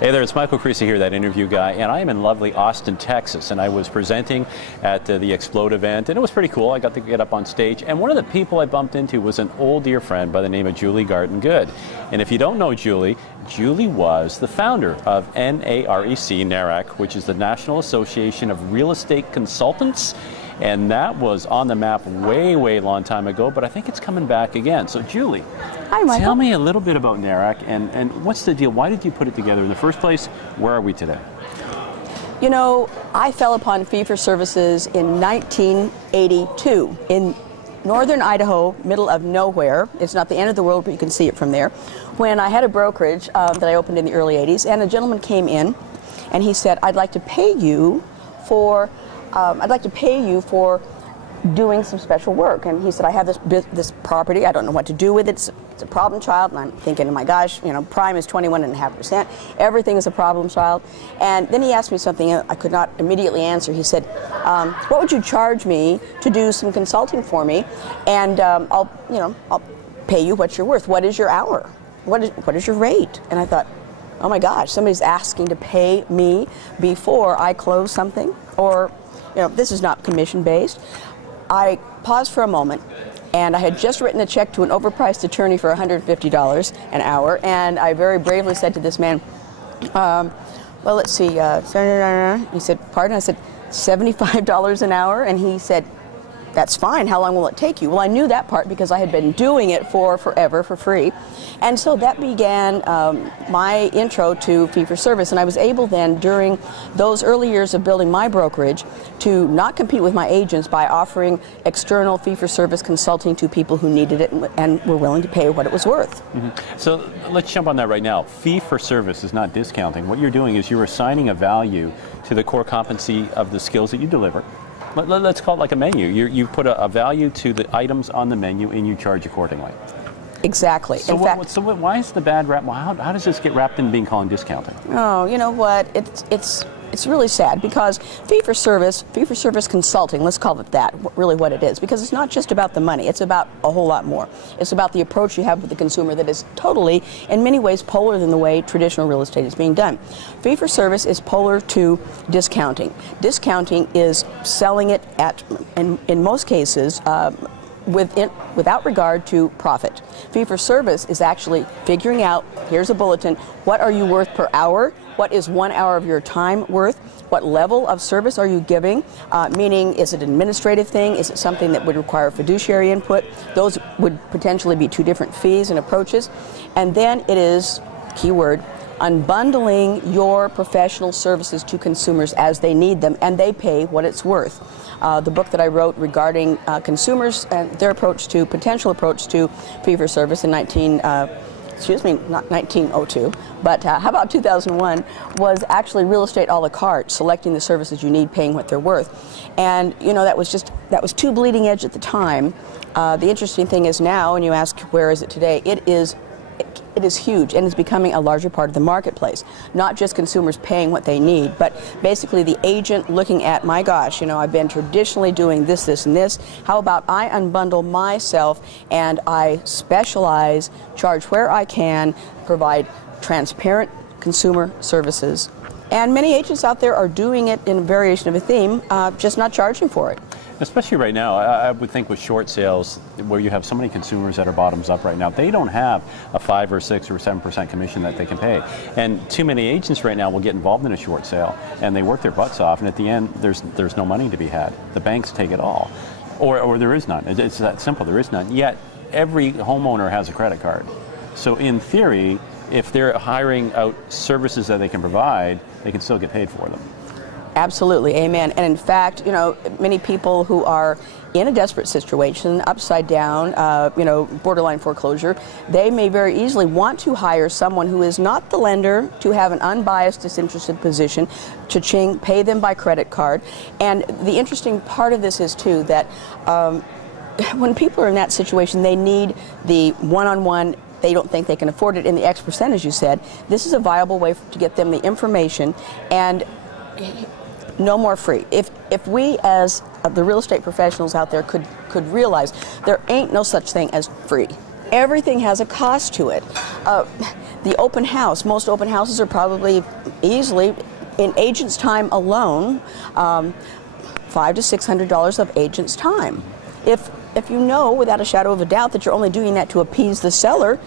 Hey there, it's Michael Creasy here, that interview guy, and I am in lovely Austin, Texas, and I was presenting at the Explode event, and it was pretty cool. I got to get up on stage, and one of the people I bumped into was an old dear friend by the name of Julie Garton Good. And if you don't know Julie, Julie was the founder of NAREC, which is the National Association of Real Estate Consultants. And that was on the map way, way long time ago, but I think it's coming back again. So Julie, hi, Michael. Tell me a little bit about NAREC and what's the deal? Why did you put it together in the first place? Where are we today? You know, I fell upon fee-for-services in 1982 in northern Idaho, middle of nowhere. It's not the end of the world, but you can see it from there. When I had a brokerage that I opened in the early 80s, and a gentleman came in and he said, I'd like to pay you for doing some special work. And he said, I have this property, I don't know what to do with it. It's a problem child. And I'm thinking, oh my gosh, you know, prime is 21.5%. Everything is a problem child. And then he asked me something I could not immediately answer. He said, what would you charge me to do some consulting for me? And I'll pay you what you're worth. What is your hour? What is your rate? And I thought, oh my gosh, somebody's asking to pay me before I close something? Or, you know, this is not commission-based. I paused for a moment, and I had just written a check to an overpriced attorney for $150 an hour, and I very bravely said to this man, well, let's see, he said, pardon? I said, $75 an hour, and he said, that's fine. How long will it take you? Well, I knew that part because I had been doing it for forever for free. And so that began my intro to fee-for-service. And I was able then, during those early years of building my brokerage, to not compete with my agents by offering external fee-for-service consulting to people who needed it and were willing to pay what it was worth. Mm-hmm. So let's jump on that right now. Fee-for-service is not discounting. What you're doing is you're assigning a value to the core competency of the skills that you deliver. Let's call it like a menu. You put a value to the items on the menu and you charge accordingly. Exactly. So, why is the bad rap? How does this get wrapped in being called discounting? Oh, you know what? It's really sad because fee-for-service consulting, let's call it that, really what it is, because it's not just about the money, it's about a whole lot more. It's about the approach you have with the consumer that is totally, in many ways, polar than the way traditional real estate is being done. Fee-for-service is polar to discounting. Discounting is selling it at, in most cases, without regard to profit. Fee-for-service is actually figuring out, here's a bulletin, what are you worth per hour? What is 1 hour of your time worth? What level of service are you giving? Meaning, is it an administrative thing? Is it something that would require fiduciary input? Those would potentially be two different fees and approaches. And then it is, keyword, unbundling your professional services to consumers as they need them, and they pay what it's worth. The book that I wrote regarding consumers and their potential approach to fee-for-service in not 1902, but how about 2001, was actually Real Estate a la carte, selecting the services you need, paying what they're worth. And you know, that was too bleeding edge at the time. The interesting thing is now, and you ask where is it today, it is huge and is becoming a larger part of the marketplace. Not just consumers paying what they need, but basically the agent looking at, my gosh, you know, I've been traditionally doing this, this, and this. How about I unbundle myself and I specialize, charge where I can, provide transparent consumer services. And many agents out there are doing it in a variation of a theme, just not charging for it. Especially right now, I would think with short sales, where you have so many consumers that are bottoms up right now, they don't have a 5 or 6 or 7% commission that they can pay. And too many agents right now will get involved in a short sale, and they work their butts off, and at the end, there's no money to be had. The banks take it all. Or there is none. It's that simple, there is none. Yet, every homeowner has a credit card. So in theory, if they're hiring out services that they can provide, they can still get paid for them. Absolutely, amen. And in fact, you know, many people who are in a desperate situation, upside down, you know, borderline foreclosure, they may very easily want to hire someone who is not the lender, to have an unbiased, disinterested position, cha-ching, pay them by credit card. And the interesting part of this is, too, that when people are in that situation, they need the one-on-one. They don't think they can afford it in the X percent, as you said. This is a viable way to get them the information, and no more free. If we as the real estate professionals out there could realize there ain't no such thing as free. Everything has a cost to it. The open house, most open houses are probably easily, in agent's time alone, $500 to $600 of agent's time. If you know without a shadow of a doubt that you're only doing that to appease the seller,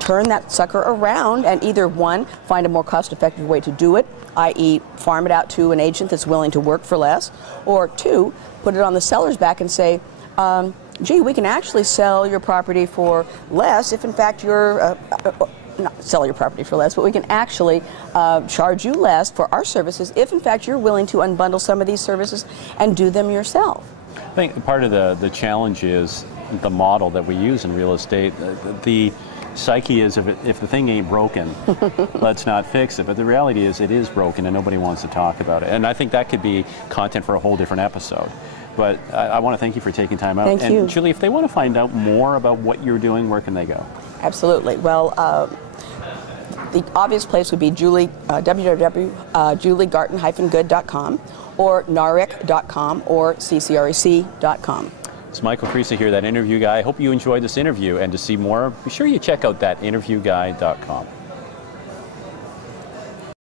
turn that sucker around and either one, find a more cost-effective way to do it, i.e. farm it out to an agent that's willing to work for less, or two, put it on the seller's back and say, gee, we can actually sell your property for less if in fact you're, not sell your property for less, but we can actually charge you less for our services if in fact you're willing to unbundle some of these services and do them yourself. I think part of the challenge is the model that we use in real estate. The psyche is if the thing ain't broken, let's not fix it. But the reality is it is broken and nobody wants to talk about it. And I think that could be content for a whole different episode. But I want to thank you for taking time out. Thank you. And Julie, if they want to find out more about what you're doing, where can they go? Absolutely. Well, the obvious place would be www.juliegarton-good.com or NAREC.com or ccrec.com. It's Michael Creasy here, that interview guy. I hope you enjoyed this interview, and to see more, be sure you check out thatinterviewguy.com.